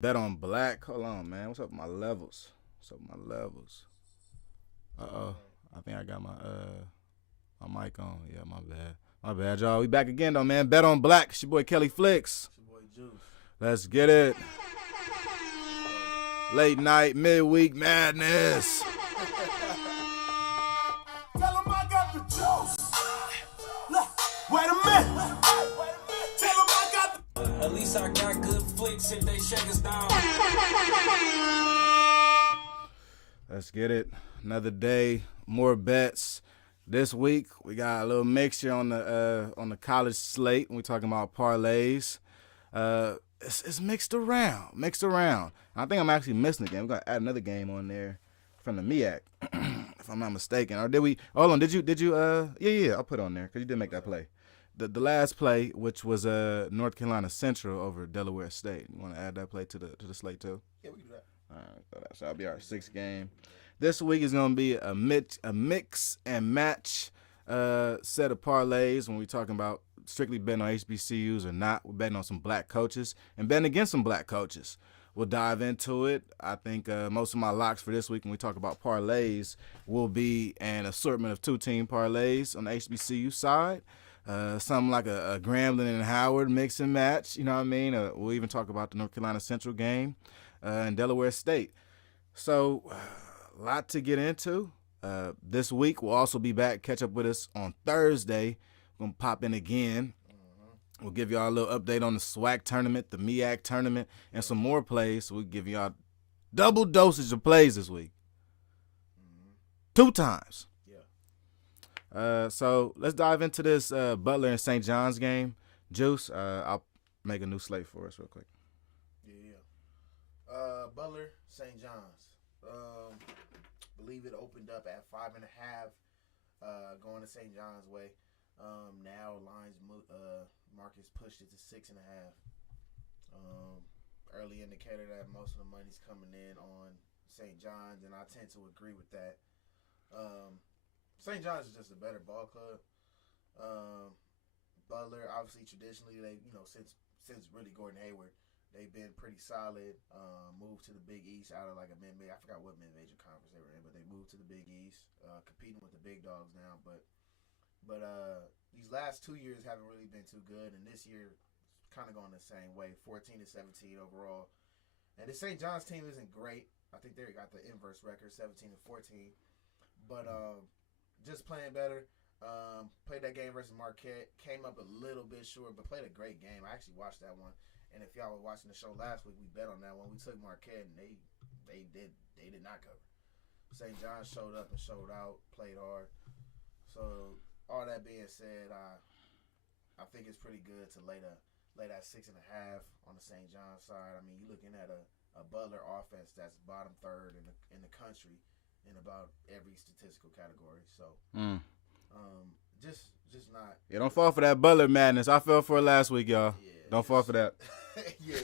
Bet on black. Hold on, man. What's up with my levels? What's up with my levels? Uh oh. I think I got my mic on. Yeah, my bad. My bad, y'all. We back again though, man. Bet on black. It's your boy Kelly Flicks. It's your boy Juice. Let's get it. Late night, midweek madness. Tell him I got the juice. Look, wait a minute. Tell him I got the. At least I got good flicks if they shake us down. Let's get it. Another day, more bets. This week we got a little mixture on the college slate. We're talking about parlays. It's mixed around. I think I'm actually missing a game. We're gonna add another game on there from the MEAC, if I'm not mistaken. Or did we? Hold on. Did you? Yeah. I'll put it on there because you did make that play. The last play, which was North Carolina Central over Delaware State. You want to add that play to the slate too? Yeah, we can do that. All right, so that'll be our sixth game. This week is going to be a mix and match set of parlays when we're talking about strictly betting on HBCUs or not. We're betting on some black coaches and betting against some black coaches. We'll dive into it. I think most of my locks for this week when we talk about parlays will be an assortment of two-team parlays on the HBCU side. Something like a Grambling and Howard mix and match, you know what I mean? We'll even talk about the North Carolina Central game and Delaware State. So, a lot to get into. This week, we'll also be back. Catch up with us on Thursday. We're going to pop in again. We'll give y'all a little update on the SWAC tournament, the MEAC tournament, and some more plays. So we'll give y'all double dosage of plays this week. 2 times. So let's dive into this Butler and St. John's game. Juice, I'll make a new slate for us real quick. Yeah. Butler, St. John's. Believe it opened up at 5.5, going to St. John's way. Now lines Marcus pushed it to 6.5. Early indicator that most of the money's coming in on St. John's, and I tend to agree with that. St. John's is just a better ball club. Butler, obviously, traditionally, they since really Gordon Hayward, they've been pretty solid. Moved to the Big East out of like a mid-major. I forgot what mid-major conference they were in, but they moved to the Big East, competing with the big dogs now. But these last 2 years haven't really been too good, and this year kind of going the same way, 14-17 overall. And the St. John's team isn't great. I think they got the inverse record, 17-14. But just playing better. Played that game versus Marquette. Came up a little bit short, but played a great game. I actually watched that one. And if y'all were watching the show last week, we bet on that one. We took Marquette, and they did not cover. St. John's showed up and showed out, played hard. So all that being said, I think it's pretty good to lay that 6.5 on the St. John's side. I mean, you're looking at a Butler offense that's bottom third in the country in about every statistical category. So, just not. Yeah, don't fall for that Butler madness. I fell for it last week, y'all. Yeah, don't fall for that. Yeah,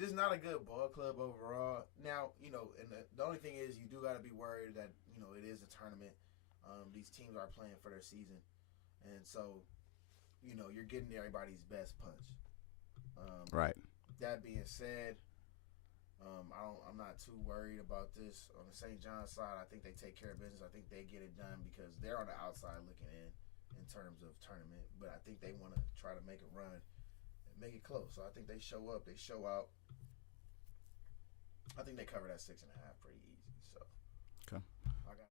just not a good ball club overall. Now, and the only thing is you do got to be worried that it is a tournament. These teams are playing for their season, and so you're getting everybody's best punch. Right. That being said, I'm not too worried about this on the St. John's side. I think they take care of business. I think they get it done because they're on the outside looking in terms of tournament. But I think they want to try to make a run and make it close. So I think they show up, they show out. I think they cover that 6.5 pretty easy. So okay. I got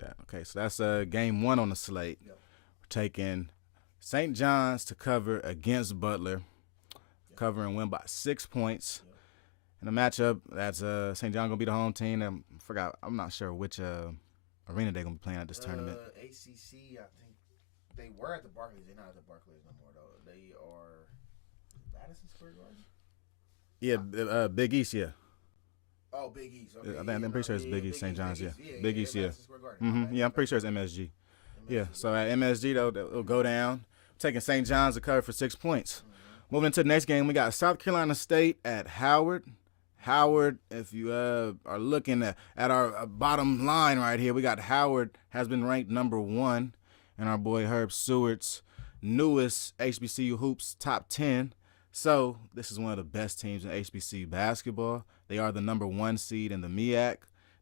that. Okay, so that's game 1 on the slate. Yep. We're taking St. John's to cover against Butler, Yep. cover and win by 6 points. Yep. In the matchup, that's St. John gonna be the home team. I'm not sure which arena they're gonna be playing at this tournament. ACC, I think they were at the Barclays. They're not at the Barclays no more though. They are Madison Square Garden. Yeah, Big East, yeah. Oh, Big East. Okay, I'm pretty sure it's Big East, St. John's, yeah. Big East, yeah. Madison Square Garden. Yeah, I'm pretty sure it's MSG. Yeah, so at MSG, though, it'll go down. Taking St. John's to cover for 6 points. Moving into the next game, we got South Carolina State at Howard. Howard, if you are looking at our bottom line right here, we got Howard has been ranked number 1 in our boy Herb Seward's newest HBCU Hoops top 10. So this is one of the best teams in HBCU basketball. They are the number 1 seed in the MEAC.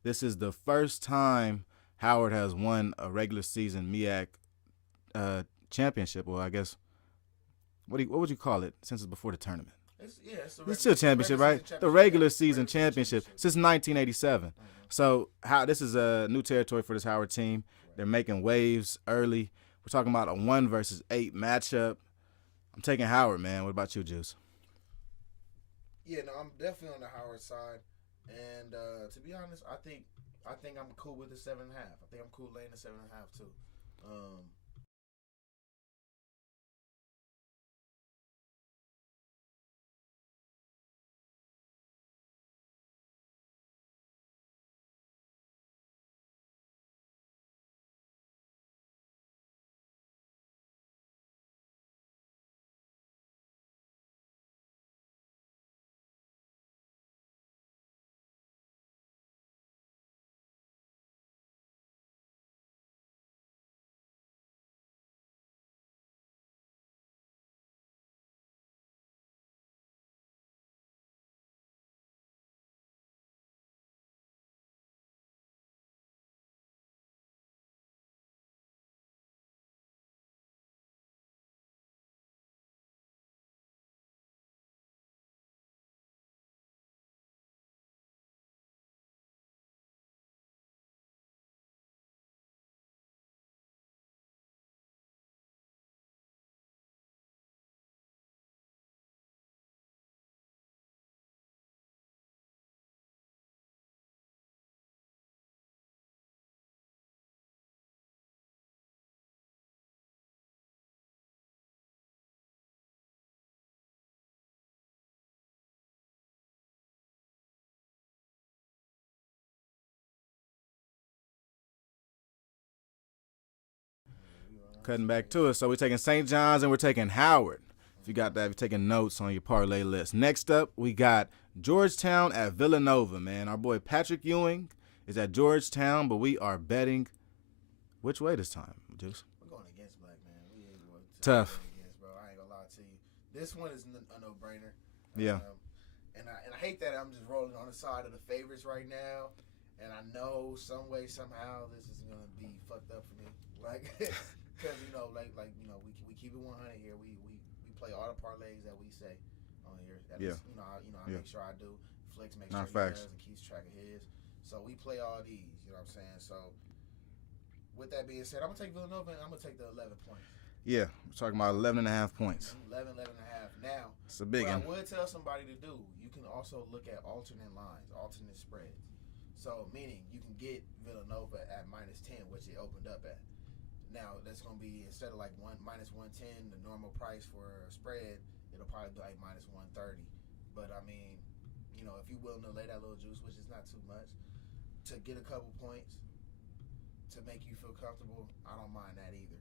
This is the first time Howard has won a regular season MEAC championship. Well, I guess, what would you call it since it's before the tournament? It's still a championship, right? The regular season championship since 1987. So this is a new territory for this Howard team. They're making waves early. We're talking about a 1 versus 8 matchup. I'm taking Howard, man. What about you, Juice? Yeah, no, I'm definitely on the Howard side. And to be honest, I think I'm cool with the 7.5. I think I'm cool laying the 7.5 too. Cutting back to it. So we're taking St. John's and we're taking Howard. If you got that, if you're taking notes on your parlay list. Next up, we got Georgetown at Villanova, man. Our boy Patrick Ewing is at Georgetown, but we are betting which way this time, Juice? We're going against Black, man. Tough. Against, bro. I ain't gonna lie to you. This one is a no-brainer. Yeah. And I hate that I'm just rolling on the side of the favorites right now. And I know some way, somehow, this is gonna be fucked up for me. Like, because we keep it 100 here. We play all the parlays that we say on here. At least, I make sure I do. Flex makes sure he does and keeps track of his. So we play all these. You know what I'm saying? So with that being said, I'm gonna take Villanova and I'm gonna take the 11 points. Yeah, we're talking about 11.5 points. 11 and a half. Now, it's a big one. I would tell somebody to do. You can also look at alternate lines, alternate spreads. So meaning you can get Villanova at -10, which it opened up at. Now that's gonna be, instead of like -110, the normal price for a spread, it'll probably be like -130. But I mean, if you're willing to lay that little juice, which is not too much, to get a couple points to make you feel comfortable, I don't mind that either.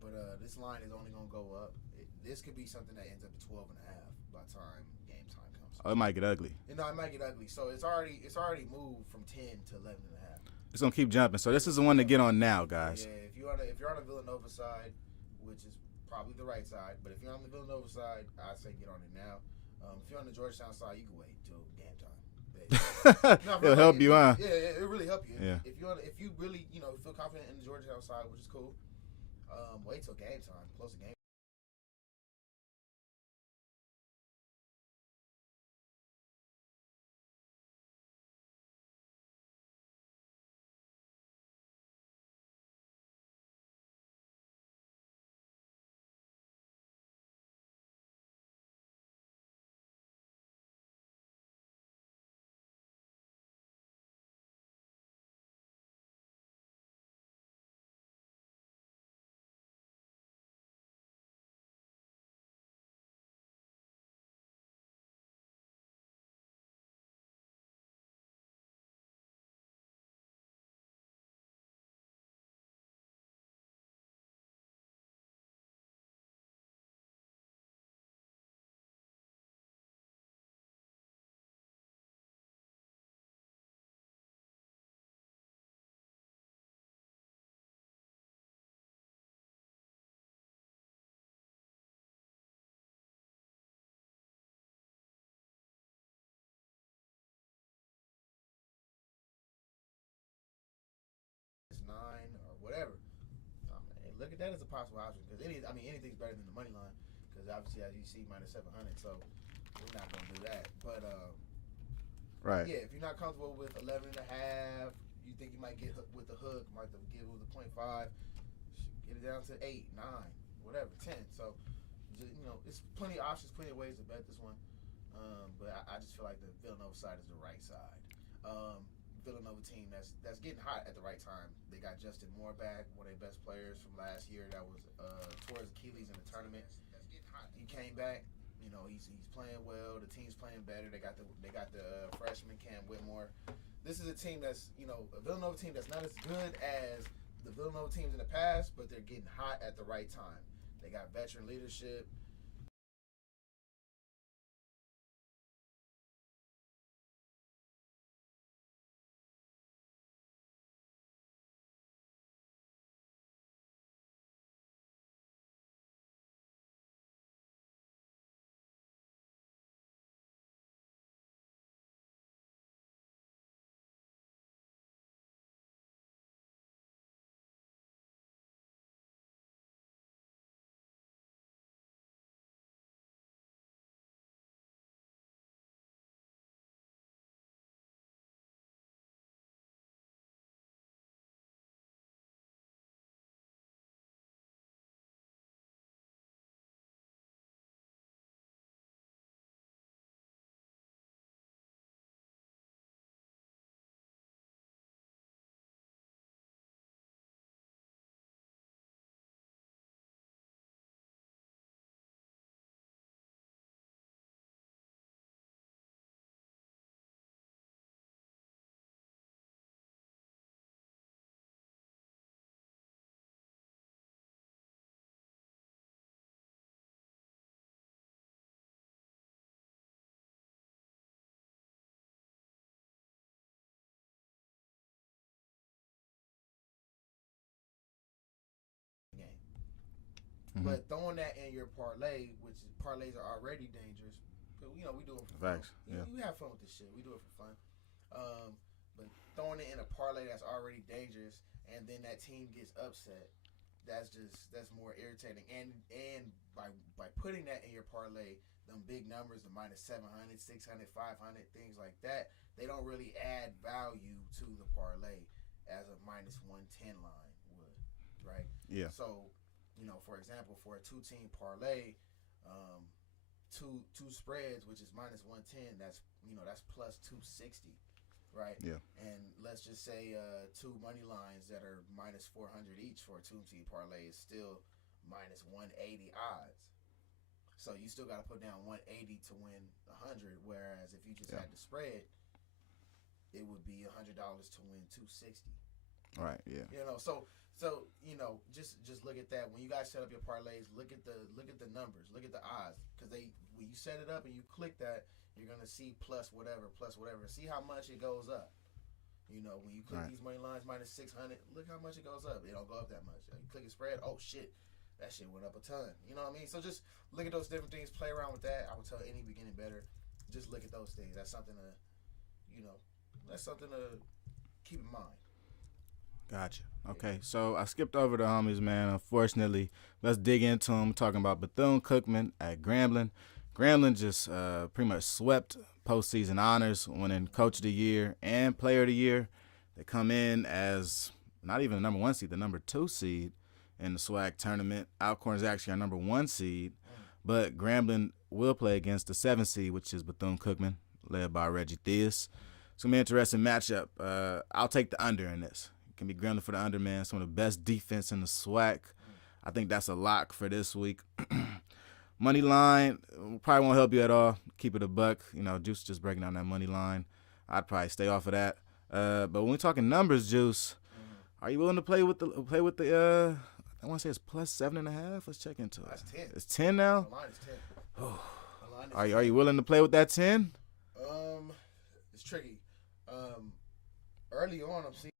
But this line is only gonna go up. This could be something that ends up at 12.5 by the time game time comes. Oh, it might get ugly. It might get ugly. So it's already moved from 10 to 11.5. It's gonna keep jumping. So this is the one to get on now, guys. Yeah, if you're on the Villanova side, which is probably the right side, but if you're on the Villanova side, I'd say get on it now. If you're on the Georgetown side, you can wait till game time. It'll help you, huh? Yeah, it'll really help you. Yeah. If you really feel confident in the Georgetown side, which is cool, wait till game time, close the game. look at that as a possible option because anything's better than the money line because obviously as you see -700, so we're not gonna do that. But right. yeah, if you're not comfortable with 11.5, you think you might get with the hook, might get with the 0.5, get it down to 8, 9, whatever, 10. So it's plenty of options, plenty of ways to bet this one. But I just feel like the Villanova side is the right side. Villanova team that's getting hot at the right time. They got Justin Moore back, one of their best players from last year. That was towards Achilles in the tournament. He came back. He's playing well. The team's playing better. They got the freshman Cam Whitmore. This is a team that's a Villanova team that's not as good as the Villanova teams in the past, but they're getting hot at the right time. They got veteran leadership. Mm-hmm. But throwing that in your parlay, which parlays are already dangerous, but we do it for fun. Facts. Yeah. We have fun with this shit. We do it for fun. But throwing it in a parlay that's already dangerous, and then that team gets upset, that's more irritating. And by putting that in your parlay, them big numbers, the -700, 600, 500, things like that, they don't really add value to the parlay as a -110 line would, right? Yeah. So, for example, for a 2-team parlay, two spreads, which is -110, that's plus 260, right? Yeah. And let's just say 2 money lines that are -400 each for a 2-team parlay is still -180 odds. So you still got to put down 180 to win 100. Whereas if you just had the spread, it would be $100 to win 260. Right. Yeah. So just look at that. When you guys set up your parlays, look at the numbers, look at the odds, because when you set it up and you click that, you're gonna see plus whatever. See how much it goes up. When you click these money lines -600, look how much it goes up. It don't go up that much. You click a spread, oh shit, that shit went up a ton. You know what I mean? So just look at those different things, play around with that. I would tell any beginning bettor, just look at those things. That's something to keep in mind. Gotcha. Okay, so I skipped over the homies, man. Unfortunately, let's dig into them. Talking about Bethune-Cookman at Grambling. Grambling just pretty much swept postseason honors, winning Coach of the Year and Player of the Year. They come in as not even the number 1 seed, the number 2 seed in the SWAC tournament. Alcorn is actually our number 1 seed, but Grambling will play against the 7 seed, which is Bethune-Cookman, led by Reggie Theus. It's going to be an interesting matchup. I'll take the under in this. Can be Grambling for the under, man. Some of the best defense in the SWAC. I think that's a lock for this week. Money line probably won't help you at all. Keep it a buck. Juice just breaking down that money line. I'd probably stay off of that. But when we're talking numbers, Juice, are you willing to play with the? I want to say it's plus 7.5. Let's check into it. That's 10. It's 10 now. The line is 10. Are you willing to play with that 10? It's tricky. Early on, I'm seeing.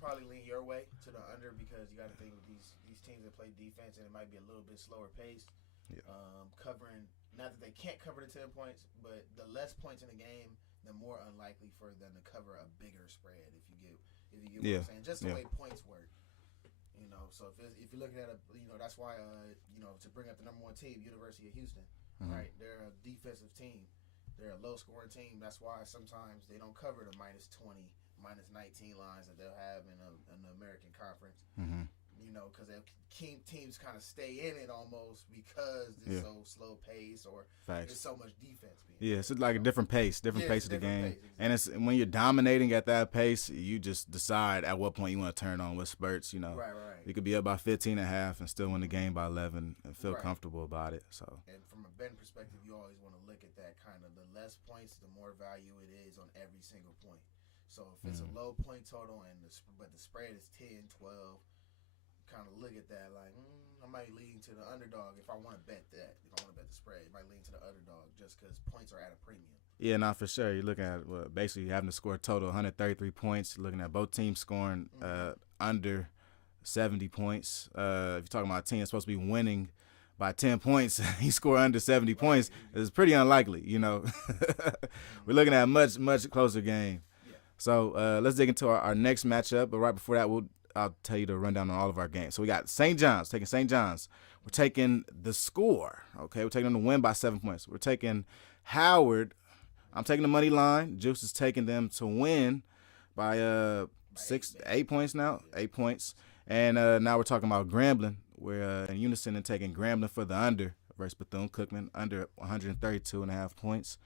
probably lean your way to the under because you got to think with these teams that play defense and it might be a little bit slower paced. Yeah. Covering, not that they can't cover the 10 points, but the less points in the game, the more unlikely for them to cover a bigger spread. If you get what I'm saying, just the way points work. So if you're looking at that's why to bring up the number 1 team, University of Houston, right? They're a defensive team. They're a low scoring team. That's why sometimes they don't cover the -20, -19 lines that they'll have in the American Conference. Because teams kind of stay in it almost because it's so slow pace or there's so much defense. It's like a different pace of the game. Exactly. And it's when you're dominating at that pace, you just decide at what point you want to turn on with spurts. Right. You could be up by 15 and a half and still win the game by 11 and feel comfortable about it. So. And from a betting perspective, you always want to look at that kind of the less points, the more value it is on every single point. So if it's a low point total but the spread is 10, 12, kind of look at that like I might lean to the underdog if I want to bet that. If I want to bet the spread, I might lean to the underdog just because points are at a premium. Yeah, for sure. You're looking at basically having to score a total 133 points. You're looking at both teams scoring under 70 points. If you're talking about a team that's supposed to be winning by 10 points, he score under 70 points. It's pretty unlikely, We're looking at a much closer game. Yeah. So let's dig into our next matchup. But right before that, I'll tell you the rundown on all of our games. So we got St. John's, taking St. John's. We're taking the score, okay? We're taking them to win by 7 points. We're taking Howard. I'm taking the money line. Juice is taking them to win by 8 points now, 8 points. And now we're talking about Grambling. We're in unison and taking Grambling for the under versus Bethune-Cookman, under 132.5 points.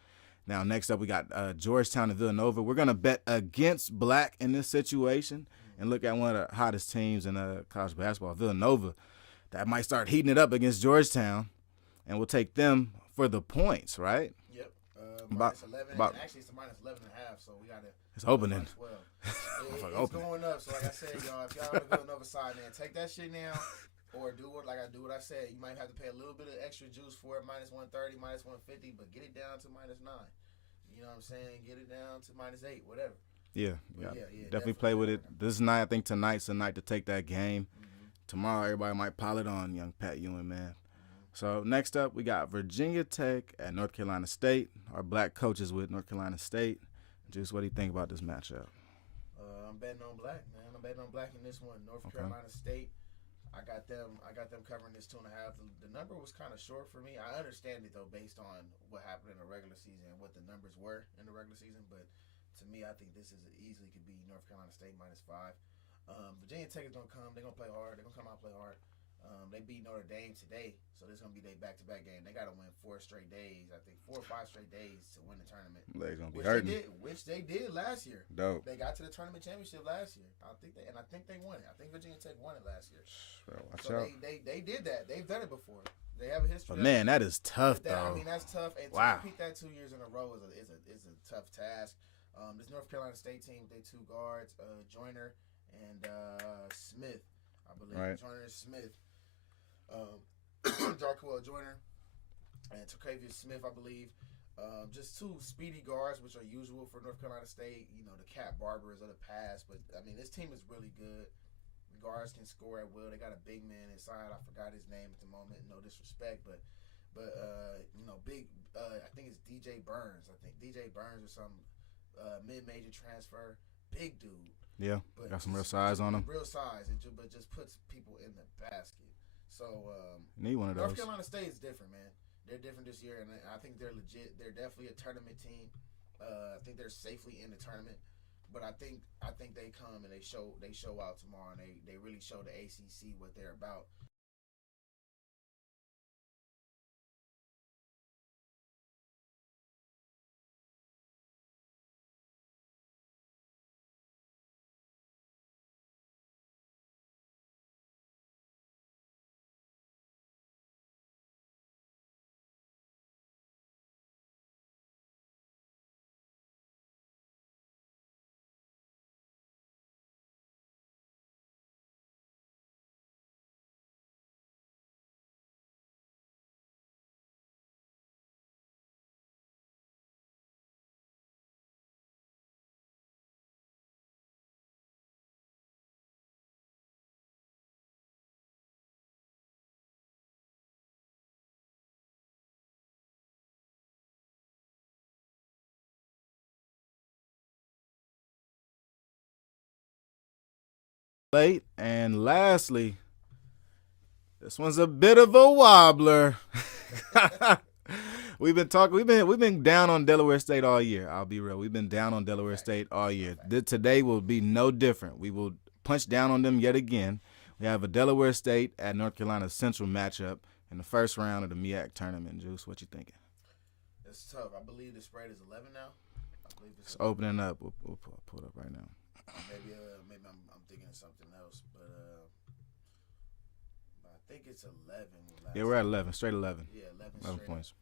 Now, next up, we got Georgetown and Villanova. We're going to bet against Black in this situation and look at one of the hottest teams in college basketball, Villanova, that might start heating it up against Georgetown, and we'll take them for the points, right? Yep. -11. Actually, it's a -11.5, so we got to – It's opening. It's going up. So, like I said, y'all, if y'all on the Villanova side, man, take that shit now or do what I said. You might have to pay a little bit of extra juice for it, -130, -150, but get it down to -9. You know what I'm saying? Get it down to -8, whatever. Yeah, definitely play with it. This night, I think tonight's the night to take that game. Tomorrow, everybody might pile it on young Pat Ewing, man. So next up, we got Virginia Tech at North Carolina State. Our Black coaches with North Carolina State. Juice, what do you think about this matchup? I'm betting on Black, man. I'm betting on Black in this one. North Carolina State. I got them covering this 2.5. The number was kind of short for me. I understand it though, based on what happened in the regular season and what the numbers were in the regular season, but. To me, I think this is easily could be North Carolina State -5. Virginia Tech is going to come. They're going to play hard. They're going to come out and play hard. They beat Notre Dame today, so this is going to be their back-to-back game. They got to win 4 straight days, I think 4 or 5 straight days to win the tournament. They're going to be hurting. Which they did last year. Dope. They got to the tournament championship last year. I think they won it. I think Virginia Tech won it last year. Well, watch so out. They did that. They've done it before. They have a history. But man, that is tough, though. I mean, that's tough. And to repeat that 2 years in a row is a tough task. This North Carolina State team with their 2 guards, Joyner and Smith, I believe. Right. Joyner and Smith. Jarquell Joyner and Taquavius Smith, I believe. Just 2 speedy guards, which are usual for North Carolina State. The Cat Barbers of the past. But, I mean, this team is really good. The guards can score at will. They got a big man inside. I forgot his name at the moment. No disrespect, but big. I think it's DJ Burns. I think DJ Burns or some mid-major transfer. Big dude. Yeah, but got some real size on him. Real size, but just puts people in the basket. So need one of those. North Carolina State is different, man. They're different this year, and I think they're legit. They're definitely a tournament team. I think they're safely in the tournament. But I think they come and they show out tomorrow, and they really show the ACC what they're about. late. And lastly, this one's a bit of a wobbler. We've been down on Delaware State all year. I'll be real. We've been down on Delaware State all year. Today will be no different. We will punch down on them yet again. We have a Delaware State at North Carolina Central matchup in the first round of the MEAC tournament. Juice, what you thinking? It's tough. I believe the spread is 11 now. I believe it's opening up. We'll pull it up right now. Maybe I'm thinking of something else, but I think it's 11. Yeah, we're at 11, straight 11. Yeah, 11 points.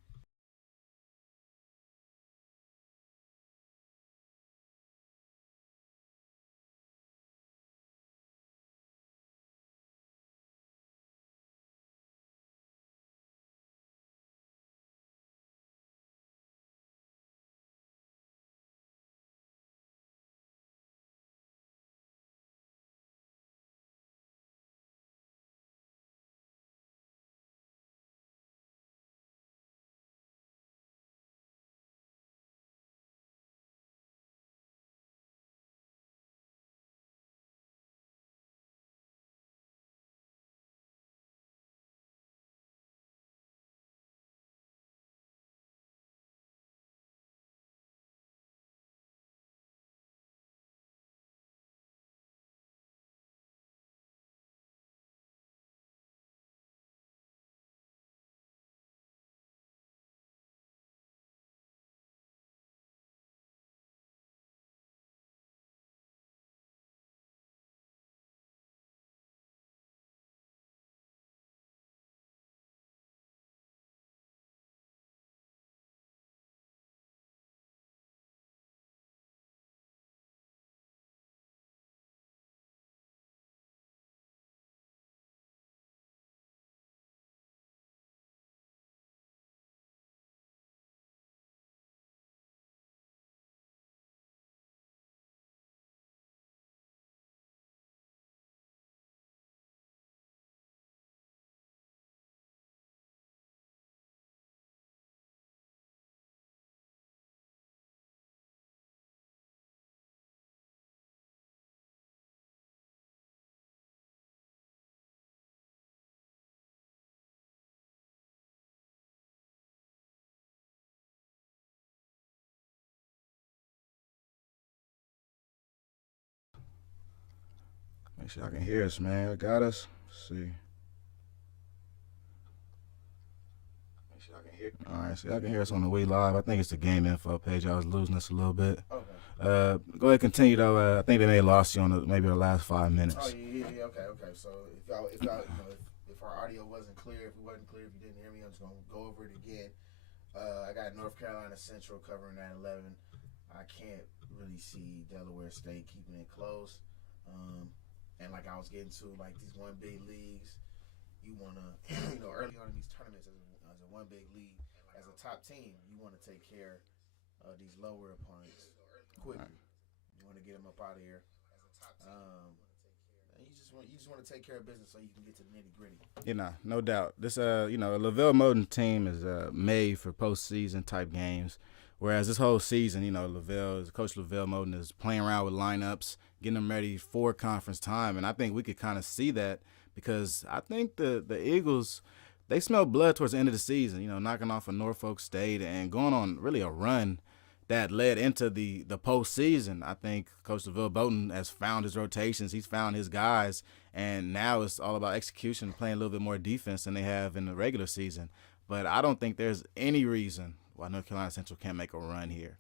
Make sure y'all can hear us, man. Got us? Let's see. All right, so y'all can hear us on the way live. I think it's the game info page. I was losing us a little bit. Okay. Go ahead, continue though. I think they may have lost you on maybe the last 5 minutes. Oh yeah. Okay. So if our audio wasn't clear, if it wasn't clear, if you didn't hear me, I'm just gonna go over it again. I got North Carolina Central covering that 11. I can't really see Delaware State keeping it close. And like I was getting to, like these one big leagues, you wanna, early on in these tournaments as a one big league, as a top team, you want to take care of these lower opponents quickly. You want to get them up out of here. And you just want to take care of business so you can get to the nitty gritty. No doubt. This a LaVelle Moton team is made for postseason type games. Whereas this whole season, Coach LaVelle Moton is playing around with lineups, getting them ready for conference time. And I think we could kind of see that because I think the Eagles, they smell blood towards the end of the season, knocking off a Norfolk State and going on really a run that led into the postseason. I think Coach LaVelle Moton has found his rotations. He's found his guys. And now it's all about execution, playing a little bit more defense than they have in the regular season. But I don't think there's any reason why North Carolina Central can't make a run here.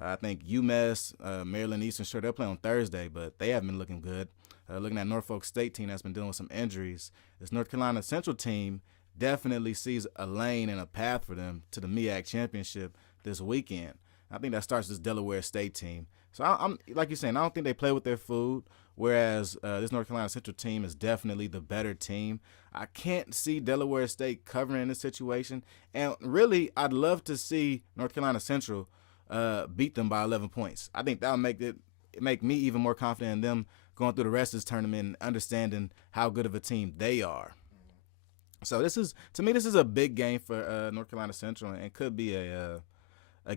I think UMass, Maryland Eastern, sure, they'll play on Thursday, but they haven't been looking good. Looking at Norfolk State team that's been dealing with some injuries, this North Carolina Central team definitely sees a lane and a path for them to the MEAC championship this weekend. I think that starts this Delaware State team. So I'm like you're saying, I don't think they play with their food, whereas this North Carolina Central team is definitely the better team. I can't see Delaware State covering this situation. And really, I'd love to see North Carolina Central beat them by 11 points. I think that would make me even more confident in them going through the rest of this tournament and understanding how good of a team they are. So this is a big game for North Carolina Central, and it could be a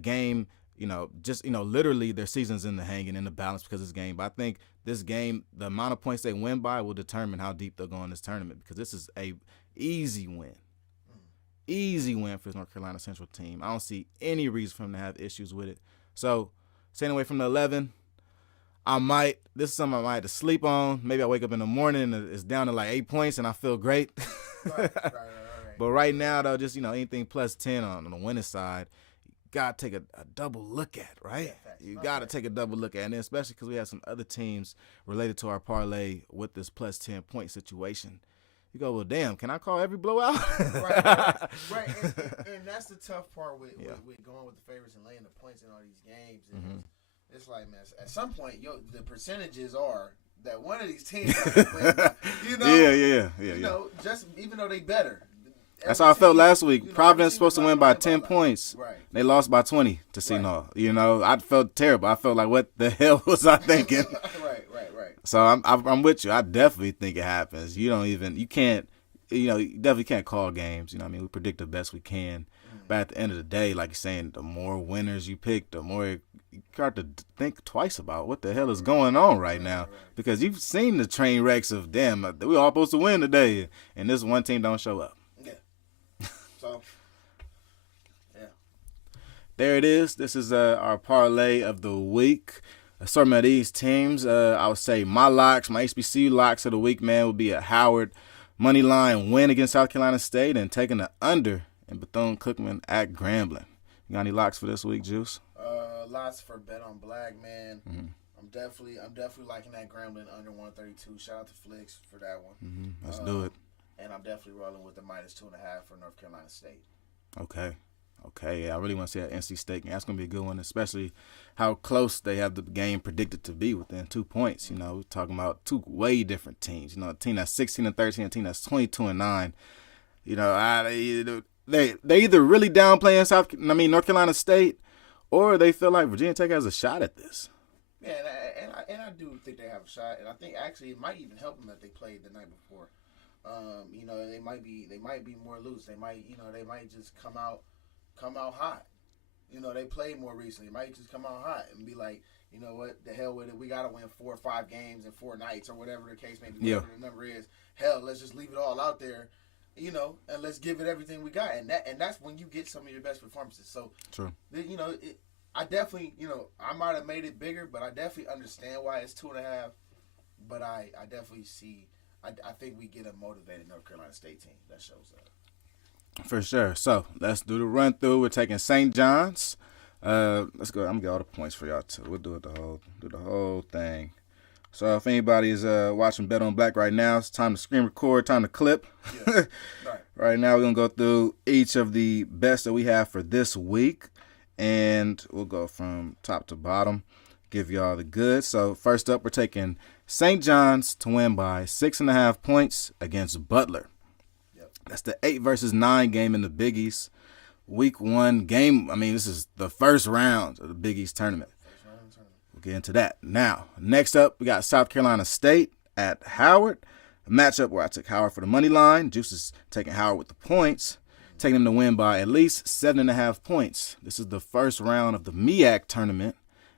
game literally their season's in the hanging in the balance because of this game. But I think this game, the amount of points they win by will determine how deep they'll go in this tournament because this is a easy win. Easy win for this North Carolina Central team. I don't see any reason for them to have issues with it. So, staying away from the 11, this is something I might have to sleep on. Maybe I wake up in the morning and it's down to like 8 points and I feel great. Right. But right now, though, just, anything plus 10 on the winning side, you got to take a double look at, right? Yeah, you got to take a double look at. And then especially because we have some other teams related to our parlay with this plus 10 point situation. You go, well, damn, can I call every blowout? Right. And that's the tough part with going with the favorites and laying the points in all these games. And it's like, man, at some point, the percentages are that one of these teams, just even though they better. That's how I felt last week. Providence supposed to win by 10 points. Right. They lost by 20 to Seton. I felt terrible. I felt like, what the hell was I thinking? Right. So I'm with you. I definitely think it happens. You definitely can't call games. We predict the best we can. But at the end of the day, like you're saying, the more winners you pick, the more you start to think twice about what the hell is going on right now. Because you've seen the train wrecks of, damn, we all supposed to win today, and this one team don't show up. Yeah. So, yeah. There it is. This is our parlay of the week. Assortment of these teams. I would say my HBCU locks of the week, man, would be a Howard money line win against South Carolina State and taking the under in Bethune-Cookman at Grambling. You got any locks for this week, Juice? Lots for Bet on Black, man. Mm-hmm. I'm definitely liking that Grambling under 132. Shout out to Flicks for that one. Mm-hmm. Let's do it. And I'm definitely rolling with the -2.5 for North Carolina State. Okay, yeah, I really want to see that NC State game. That's going to be a good one, especially how close they have the game predicted to be within 2 points. We're talking about two way different teams. A team that's 16-13, a team that's 22-9. They either really downplaying North Carolina State, or they feel like Virginia Tech has a shot at this. Yeah, and I do think they have a shot, and I think actually it might even help them that they played the night before. They might be more loose. They might just come out hot. They played more recently. They might just come out hot and be like, you know what, the hell with it. We got to win 4 or 5 games in 4 nights or whatever the case may be, whatever the number is. Hell, let's just leave it all out there, and let's give it everything we got. And that's when you get some of your best performances. So, true. I definitely, I might have made it bigger, but I definitely understand why it's 2.5. But I definitely see. I think we get a motivated North Carolina State team that shows up. For sure. So let's do the run through. We're taking St. John's. Let's go. I'm gonna get all the points for y'all too. We'll do the whole thing. So if anybody is watching Bet on Black right now, it's time to screen record, time to clip. Yeah. Right now we're gonna go through each of the best that we have for this week, and we'll go from top to bottom. Give y'all the goods. So first up, we're taking St. John's to win by 6.5 points against Butler. Yep. That's the 8 versus 9 game in the Big East. Week 1 game. This is the first round of the Big East tournament. We'll get into that. Now, next up, we got South Carolina State at Howard. A matchup where I took Howard for the money line. Juice is taking Howard with the points. Taking them to win by at least 7.5 points. This is the first round of the MEAC tournament.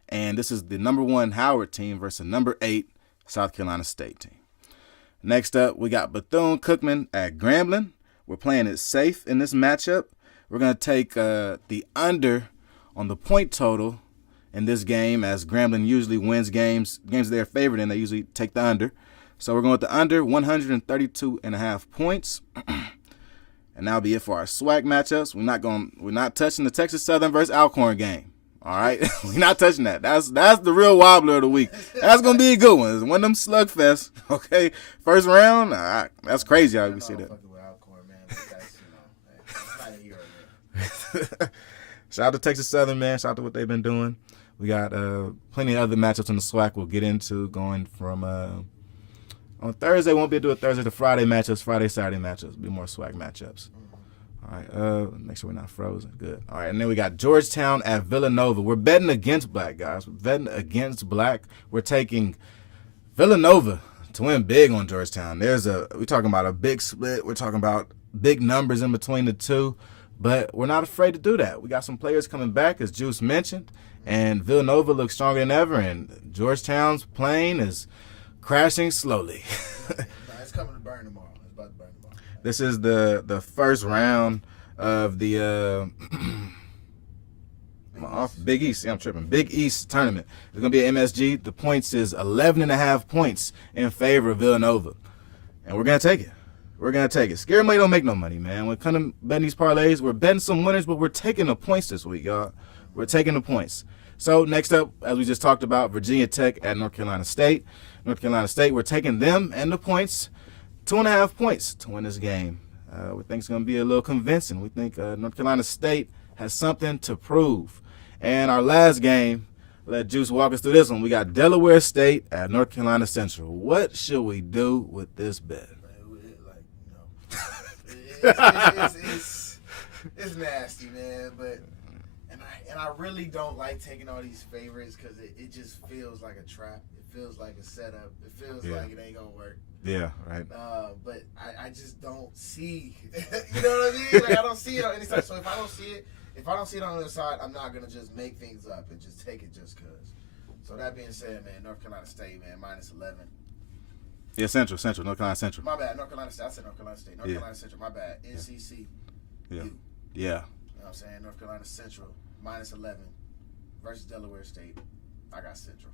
And this is the number 1 Howard team versus number 8 South Carolina State team. Next up, we got Bethune-Cookman at Grambling. We're playing it safe in this matchup. We're going to take the under on the point total in this game, as Grambling usually wins games they're favored in. They usually take the under. So we're going with the under 132.5 points. And that'll be it for our SWAC matchups. We're not touching the Texas Southern versus Alcorn game. All right, we're not touching that. That's the real wobbler of the week. That's gonna be a good one. It's one of them slugfest. Okay, first round. That's crazy how we see that. Shout out to Texas Southern, man. Shout out to what they've been doing. We got plenty of other matchups in the SWAC we'll get into, going from on Thursday. Won't be able to do a Thursday to Friday matchups. Friday, Saturday matchups. Be more SWAC matchups. All right, make sure we're not frozen. Good. All right, and then we got Georgetown at Villanova. We're betting against Black, guys. We're betting against Black. We're taking Villanova to win big on Georgetown. We're talking about a big split. We're talking about big numbers in between the two. but we're not afraid to do that. We got some players coming back, as Juice mentioned, and Villanova looks stronger than ever, and Georgetown's plane is crashing slowly. It's coming to burn tomorrow. It's about to burn tomorrow. This is the first round of the Big East. Yeah, I'm tripping. Big East tournament. It's going to be at MSG. The points is 11.5 points in favor of Villanova. And we're going to take it. We're going to take it. Scary money don't make no money, man. When it comes to betting these parlays, we're betting some winners, but we're taking the points this week, y'all. We're taking the points. So next up, as we just talked about, Virginia Tech at North Carolina State. North Carolina State, we're taking them and the points. 2.5 points to win this game. We think it's going to be a little convincing. We think North Carolina State has something to prove. And our last game, let Juice walk us through this one. We got Delaware State at North Carolina Central. What should we do with this bet? It's nasty, man. But I really don't like taking all these favorites because it just feels like a trap. It feels like a setup. It feels like it ain't gonna work. Yeah, right. But I just don't see. You know what I mean? Like I don't see it on any side. So if I don't see it on the other side, I'm not gonna just make things up and just take it just cause. So that being said, man, North Carolina State, man, -11. Yeah, Central, North Carolina Central. My bad, North Carolina State. I said North Carolina State. North Carolina Central, my bad. NCC. Yeah. You Yeah. know what I'm saying? North Carolina Central, -11 versus Delaware State. I got Central.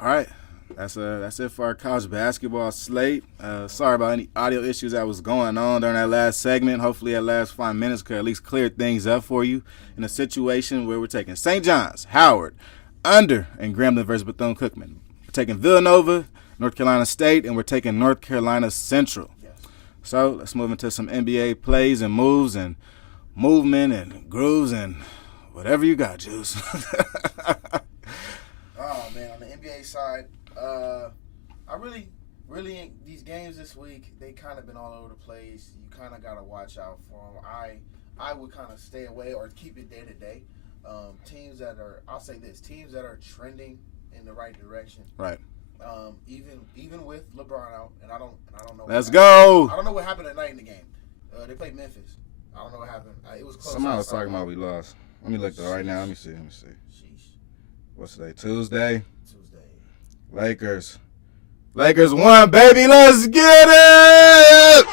All right. That's it for our college basketball slate. Sorry about any audio issues that was going on during that last segment. Hopefully that last 5 minutes could at least clear things up for you in a situation where we're taking St. John's, Howard, under, and Grambling versus Bethune-Cookman. We're taking Villanova, North Carolina State, and we're taking North Carolina Central. Yes. So let's move into some NBA plays and moves and movement and grooves and whatever you got, Juice. Oh, man, on the NBA side, I really ain't, these games this week, they kind of been all over the place. You kind of got to watch out for them. I would kind of stay away or keep it day to day. Teams that are trending in the right direction. Right. Even with LeBron out, and I don't know. Let's go. I don't know what happened tonight in the game. They played Memphis. I don't know what happened. It was close. Somebody was talking about we lost. Let me look right now. Let me see. Sheesh. What's today? Tuesday. Lakers won, baby. Let's get it.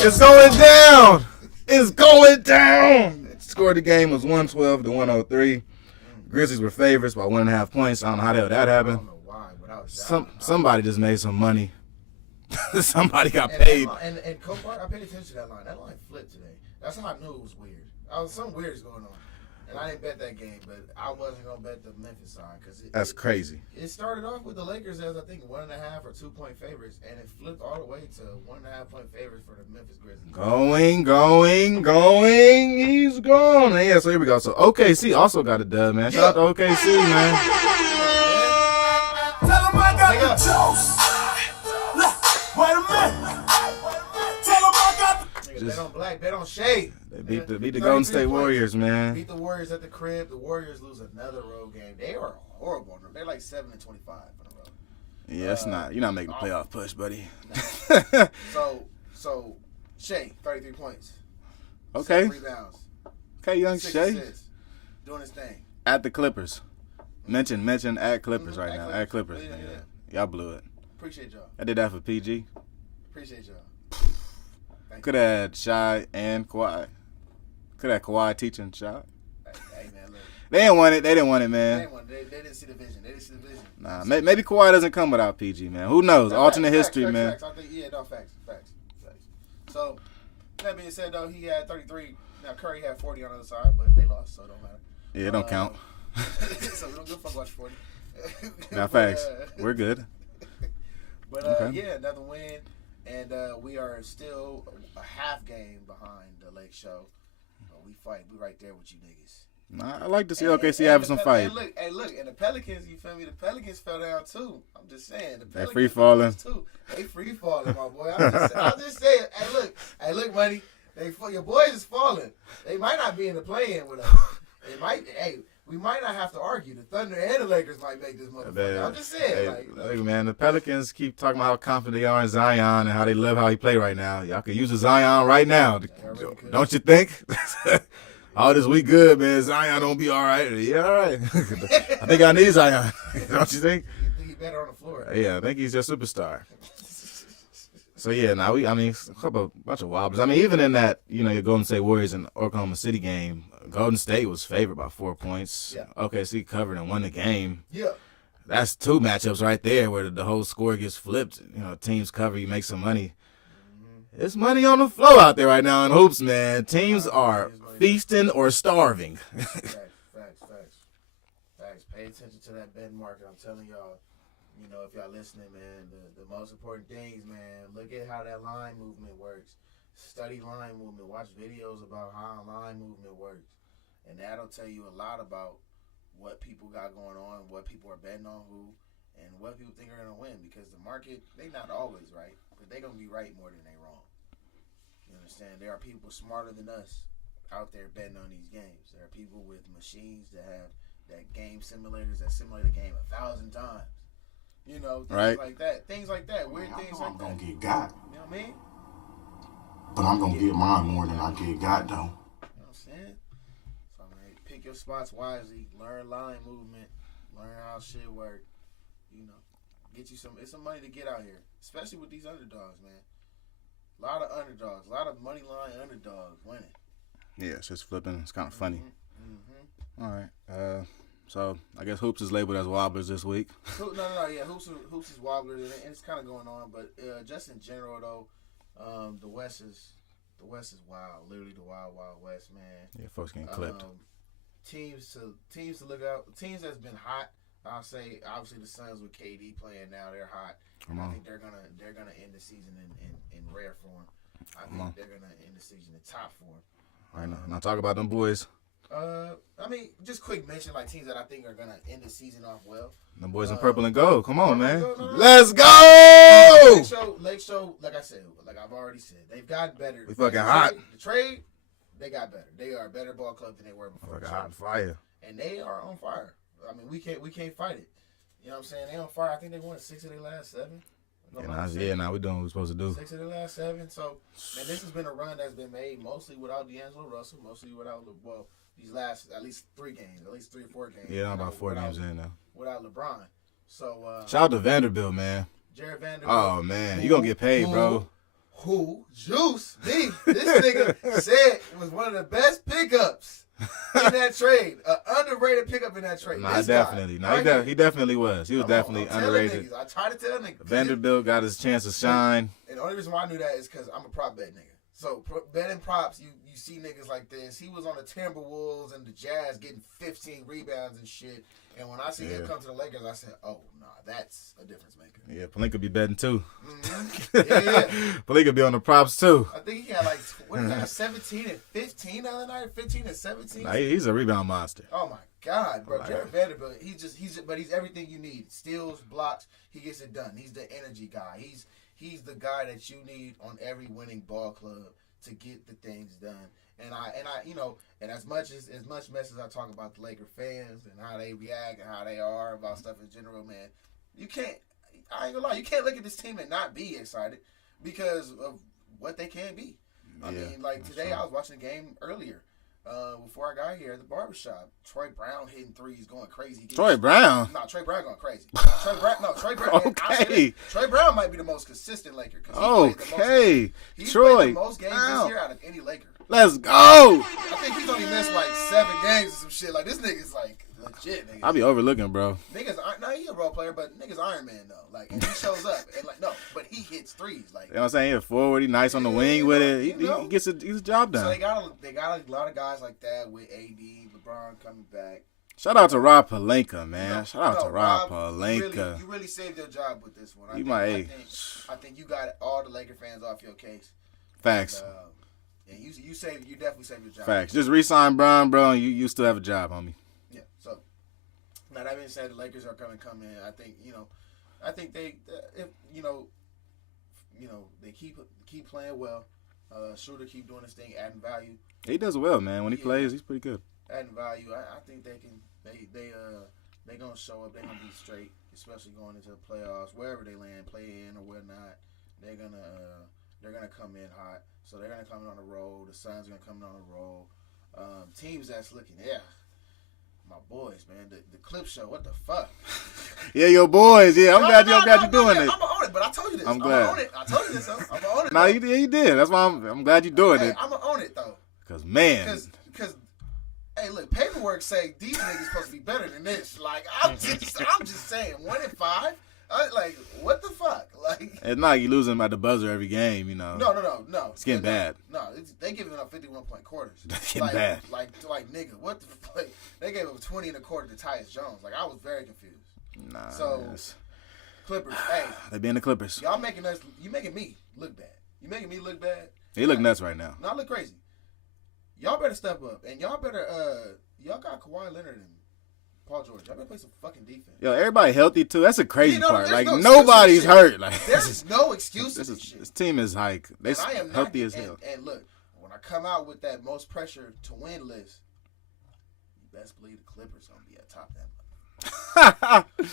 It's going down. It's going down. Score of the game was 112 to 103. Grizzlies were favorites by 1.5 points. I don't know how the hell that happened. I don't know why, but I was Somebody just made some money. Somebody got paid. And Copart, I paid attention to that line. That line flipped today. That's how I knew it was weird. Something weird is going on. And I didn't bet that game, but I wasn't going to bet the Memphis side. That's crazy. It started off with the Lakers as, I think, 1.5 or 2 point favorites, and it flipped all the way to 1.5 point favorites for the Memphis Grizzlies. Going. He's gone. Yeah, so here we go. So OKC also got a dub, man. Shout out to OKC, man. Tell them I got the juice. Wait a minute. Tell them I got the... Bet on black, bet on shade. They beat the Golden State Warriors, man. Beat the Warriors at the crib. The Warriors lose another road game. They are horrible. They're like 7-25 in a row. Yeah, it's not. You're not making a playoff push, buddy. No. So Shea, 33 points. Okay. 7 rebounds. Okay, young 6 Shea. assists. Doing his thing. At the Clippers. Mention at Clippers right now. At Clippers. Yeah. Y'all blew it. Appreciate y'all. I did that for PG. Appreciate y'all. Could have had Shy and Kawhi. Could have had Kawhi teaching Shy. Hey man, look. They didn't want it. They didn't want it, man. They didn't see the vision. Nah, maybe Kawhi doesn't come without PG, man. Who knows? Alternate history, man. Facts. I think, facts. So, that being said, though, he had 33. Now, Curry had 40 on the other side, but they lost, so it don't matter. Yeah, it don't count. So, we don't give a fuck about 40. Now, facts. We're good. But, okay. Yeah, another win. And we are still a half game behind the Lake Show. We fight. We right there with you niggas. Nah, I like to see OKC having some fight. Hey, look, and the Pelicans, you feel me? The Pelicans fell down too. I'm just saying. The Pelicans they free falling too. They free falling, my boy. I'm just saying. Hey, look, money. Your boys is falling. They might not be in the play-in with us. They might. Hey, we might not have to argue. The Thunder and the Lakers might make this motherfucker. Man, I'm just saying. hey, look, man, the Pelicans keep talking about how confident they are in Zion and how they love how he play right now. Y'all could use a Zion right now. Don't you think? All this week good, man. Zion don't be all right. Yeah, all right. I think I need Zion. Don't you think? You think he's better on the floor? Yeah, I think he's a superstar. So yeah, now a bunch of wobblers. I mean, even in that, your Golden State Warriors and Oklahoma City game, Golden State was favored by 4 points. Yeah. OKC covered and won the game. Yeah. That's 2 matchups right there where the whole score gets flipped. Teams cover, you make some money. Mm-hmm. It's money on the flow out there right now in hoops, man. Teams are feasting or starving. Facts. Pay attention to that betting market. I'm telling y'all. If y'all listening, man, the most important things, man, look at how that line movement works. Study line movement. Watch videos about how line movement works. And that'll tell you a lot about what people got going on, what people are betting on who, and what people think are going to win. Because the market, they not always right, but they going to be right more than they wrong. You understand? There are people smarter than us out there betting on these games. There are people with machines that have that game simulators that simulate a game 1,000 times. Things like that. Things like that. Weird things like that. I'm going to get got. You know what I mean? But I'm going to get mine more than I get got, though. You know what I'm saying? So, man, pick your spots wisely. Learn line movement. Learn how shit work. Get you it's some money to get out here. Especially with these underdogs, man. A lot of underdogs. A lot of money line underdogs winning. Yeah, it's just flipping. It's kind of funny. Mm-hmm. All right. So I guess hoops is labeled as wobblers this week. Yeah, hoops is wobblers, and it's kind of going on. But just in general, though, the West is wild. Literally the wild West, man. Yeah, folks getting clipped. Teams to look out. Teams that's been hot. I'll say obviously the Suns with KD playing now, they're hot. I think they're gonna end the season in rare form. I think they're gonna end the season in top form. All right, now talk about them boys. Just quick mention like teams that I think are gonna end the season off well. Them boys in purple and gold. Come on, man. No. Let's go! Lake Show, like I said, like I've already said, they've gotten better. We fucking hot. The trade, they got better. They are a better ball club than they were before. Fucking hot fire. And they are on fire. I mean, we can't fight it. You know what I'm saying? They on fire. I think they won 6 of their last 7. Now we're doing what we're supposed to do. 6 of the last 7. So, man, this has been a run that's been made mostly without D'Angelo Russell, mostly without these last at least 3 games, at least 3 or 4 games. Yeah, I'm about 4 games in now. Without LeBron. So shout out to Vanderbilt, man. Jared Vanderbilt. Oh man, you gonna get paid, bro. Who? Juice. This nigga said was one of the best pickups in that trade. An underrated pickup in that trade. Nah, definitely. He definitely was. He was definitely underrated. I try to tell niggas. Vanderbilt got his chance to shine. And the only reason why I knew that is because I'm a prop bet nigga. So betting props, you see niggas like this. He was on the Timberwolves and the Jazz getting 15 rebounds and shit. And when I see him come to the Lakers, I said, oh, nah, that's a difference maker. Yeah, Pelinka be betting too. Mm-hmm. Yeah. Pelinka be on the props too. I think he had like, 17 and 15 the other night? 15 and 17? Nah, he's a rebound monster. Oh, my God, bro. Jared Vanderbilt, but he's everything you need. Steals, blocks, he gets it done. He's the energy guy. He's the guy that you need on every winning ball club to get the things done. And as much mess as I talk about the Laker fans and how they react and how they are about stuff in general, man, I ain't gonna lie, you can't look at this team and not be excited because of what they can be. I mean, like today I was watching the game earlier. Before I got here at the barbershop, Troy Brown hitting threes, going crazy. Troy Brown? No, Troy Brown going crazy. Troy Brown. Okay. Troy Brown might be the most consistent Laker. Okay. He's Troy played the most games this year out of any Laker. Let's go. I think he's only missed like 7 games or some shit. Like this nigga's like legit. Nigga. I be overlooking, bro. Niggas, he a role player, but niggas Iron Man though. Like, and he shows up and like no, but he hits threes. Like, you know what I'm saying? He's a forward. He's nice on the wing with it. He gets his job done. So they got a lot of guys like that with AD, LeBron coming back. Shout out to Rob Pelinka, man. Shout out to Rob Pelinka. You really saved your job with this one. I think you got all the Laker fans off your case. Facts. And you definitely saved your job. Facts. Just re-sign Brown, bro, and you still have a job, homie. Yeah. So now that being said, the Lakers are gonna come in. I think they they keep playing well. Schroeder keep doing his thing, adding value. He does well, man. When he plays, he's pretty good. Adding value. I think they can They gonna show up. They gonna be straight, especially going into the playoffs, wherever they land, play in or whatnot. They're gonna come in hot. So they're gonna come in on a roll. The Suns are gonna come in on a roll. Teams that's looking, my boys, man. The clip show. What the fuck? Yeah, your boys. Yeah, I'm glad you're doing it. I'm gonna own it, but I told you this. I'm glad. Gonna own it. I told you this. I'm gonna own it. No, you did. That's why I'm glad you're doing it. I'm gonna own it though. Cause man. Because hey, look, paperwork say these niggas supposed to be better than this. Like I'm just saying, 1-5. Like what the fuck? Like it's not like you losing by the buzzer every game, you know. No. It's getting bad. No, they giving up 51-point quarters. It's getting bad. Like nigga, what the fuck? They gave up 20 and a quarter to Tyus Jones. Like I was very confused. Nah. So Clippers, hey, they being the Clippers. Y'all making me look bad. You making me look bad. They look nuts right now. No, I look crazy. Y'all better step up, and y'all better y'all got Kawhi Leonard and Paul George. Y'all better play some fucking defense. Yo, everybody healthy too. That's a crazy part. Like no nobody's hurt. Like there's no excuse. This team is like they healthy as hell. And look, when I come out with that most pressure to win list, you best believe the Clippers gonna be at top that.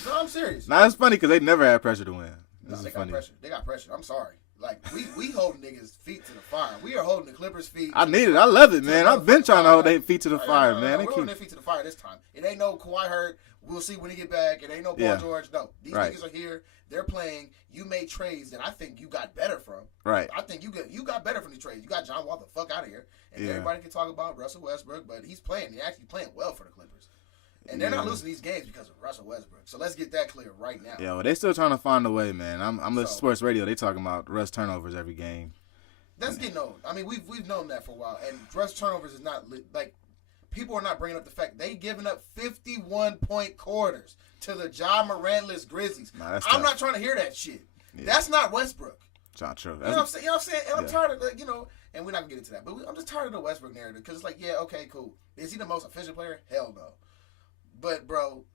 No, I'm serious. Nah, it's funny because they never had pressure to win. This is funny. Got pressure. They got pressure. I'm sorry. Like we holding niggas' feet to the fire. We are holding the Clippers' feet. I need it. I love it, man. I've been trying to hold their feet to the fire, man. We're holding their feet to the fire this time. It ain't no Kawhi hurt. We'll see when he get back. It ain't no Paul George. No, these niggas are here. They're playing. You made trades that I think you got better from. Right. I think you got better from these trades. You got John Wall the fuck out of here. And everybody can talk about Russell Westbrook, but he's playing. He's actually playing well for the Clippers. And they're not losing these games because of Russell Westbrook. So let's get that clear right now. Yeah, well, they still trying to find a way, man. I'm listening to sports radio. They talking about Russ turnovers every game. That's getting old. I mean, we've known that for a while. And Russ turnovers is not like people are not bringing up the fact they giving up 51-point quarters to the Ja Morantless Grizzlies. Nah, I'm not trying to hear that shit. Yeah. That's not Westbrook. It's not true. You know what I'm saying? You know what I'm saying? And I'm tired of and we're not gonna get into that. But I'm just tired of the Westbrook narrative because it's like, yeah, okay, cool. Is he the most efficient player? Hell no. But bro,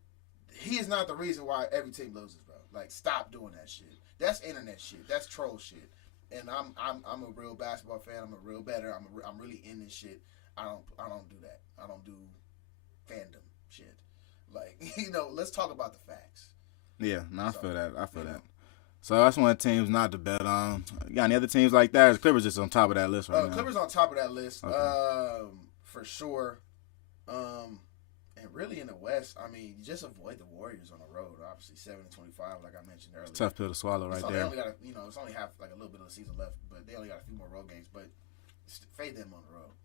he is not the reason why every team loses, bro. Like, stop doing that shit. That's internet shit. That's troll shit. And I'm a real basketball fan. I'm a real bettor. I'm really in this shit. I don't do that. I don't do fandom shit. Like, let's talk about the facts. Yeah, no, I feel that. So that's one of the teams not to bet on. You got any other teams like that? Or is Clippers just on top of that list right now? Clippers on top of that list, okay. For sure. And really in the West, I mean, you just avoid the Warriors on the road. Obviously, 7-25, like I mentioned earlier. Tough pill to swallow right there. They only got it's only half, like a little bit of the season left, but they only got a few more road games. But fade them on the road.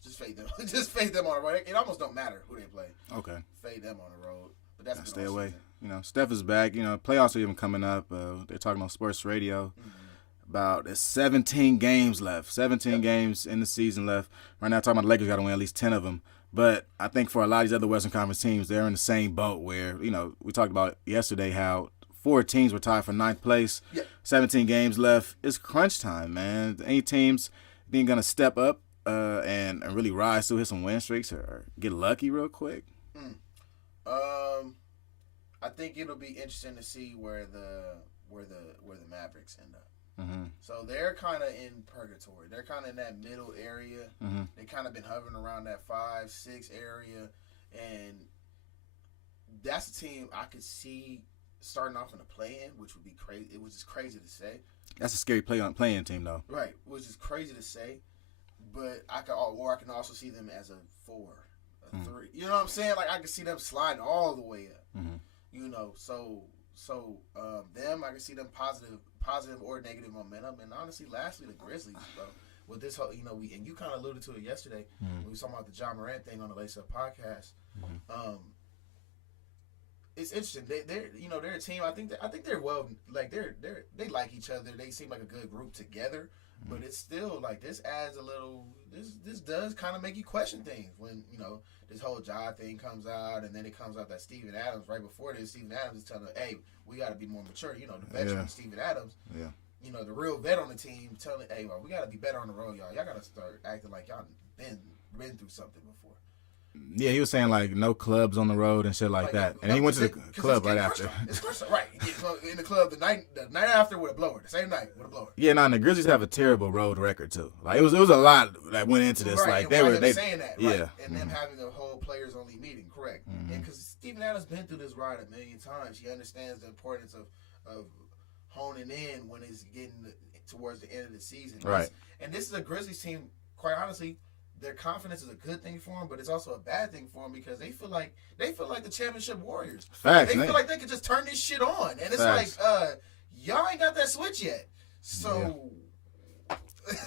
Just fade them. Just fade them on the road. It almost don't matter who they play. Okay. Fade them on the road. But that's stay away. Steph is back. Playoffs are even coming up. They're talking on sports radio. About there's 17 games left. 17 games in the season left. Right now, talking about the Lakers got to win at least 10 of them. But I think for a lot of these other Western Conference teams, they're in the same boat where, we talked about yesterday how 4 teams were tied for 9th place. Yeah. 17 games left. It's crunch time, man. Any teams being going to step up and really rise to hit some win streaks or get lucky real quick? I think it'll be interesting to see where the Mavericks end up. Mm-hmm. So they're kind of in purgatory. They're kind of in that middle area. Mm-hmm. They kind of been hovering around that 5-6 area, and that's a team I could see starting off in a play-in, which would be crazy. It was just crazy to say. That's a scary play-in team, though. Right, which is crazy to say, but I can also see them as a 4, a 3. You know what I'm saying? Like I can see them sliding all the way up. Mm-hmm. So them I can see them positive or negative momentum, and honestly, lastly, the Grizzlies, bro. With this whole, and you kind of alluded to it yesterday when we were talking about the John Morant thing on the Lace Up podcast. It's interesting. They're a team. I think they're well. Like they like each other. They seem like a good group together. But it's still like this adds a little. This does kind of make you question things when this whole Ja thing comes out, and then it comes out that Steven Adams right before this. Steven Adams is telling them, "Hey, we got to be more mature." The veteran Steven Adams. Yeah. The real vet on the team telling, "Hey, well, we got to be better on the road, y'all. Y'all got to start acting like y'all been through something before." Yeah, he was saying like no clubs on the road and shit like that, and he went to the club right after. It's Crystal, right? In the club the night after with a blower, the same night with a blower. Yeah, and the Grizzlies have a terrible road record too. Like it was a lot that went into this. Right. Like they saying that, yeah, right? And them having a whole players only meeting, correct? And because Steven Adams been through this ride a million times, he understands the importance of honing in when it's getting towards the end of the season, right? And this is a Grizzlies team, quite honestly. Their confidence is a good thing for them, but it's also a bad thing for them because they feel like the championship warriors. Facts. They feel like they could just turn this shit on, and it's Facts. like, y'all ain't got that switch yet. So,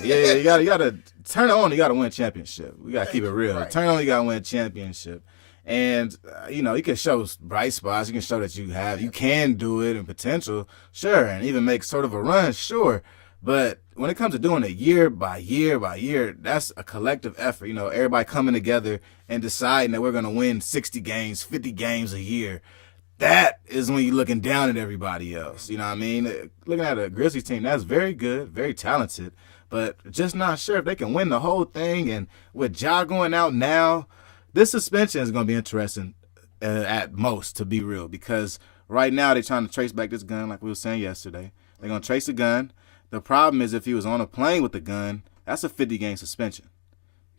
yeah, you gotta turn it on. You gotta win a championship. We gotta keep it real. Right. Turn it on. You gotta win a championship. And you can show bright spots. You can show that you can do it and potential, sure, and even make sort of a run, sure. But when it comes to doing it year by year by year, that's a collective effort. Everybody coming together and deciding that we're going to win 60 games, 50 games a year. That is when you're looking down at everybody else. You know what I mean? Looking at a Grizzlies team, that's very good, very talented, but just not sure if they can win the whole thing. And with Ja going out now, this suspension is going to be interesting at most, to be real, because right now they're trying to trace back this gun like we were saying yesterday. They're going to trace the gun. The problem is if he was on a plane with a gun, that's a 50-game suspension.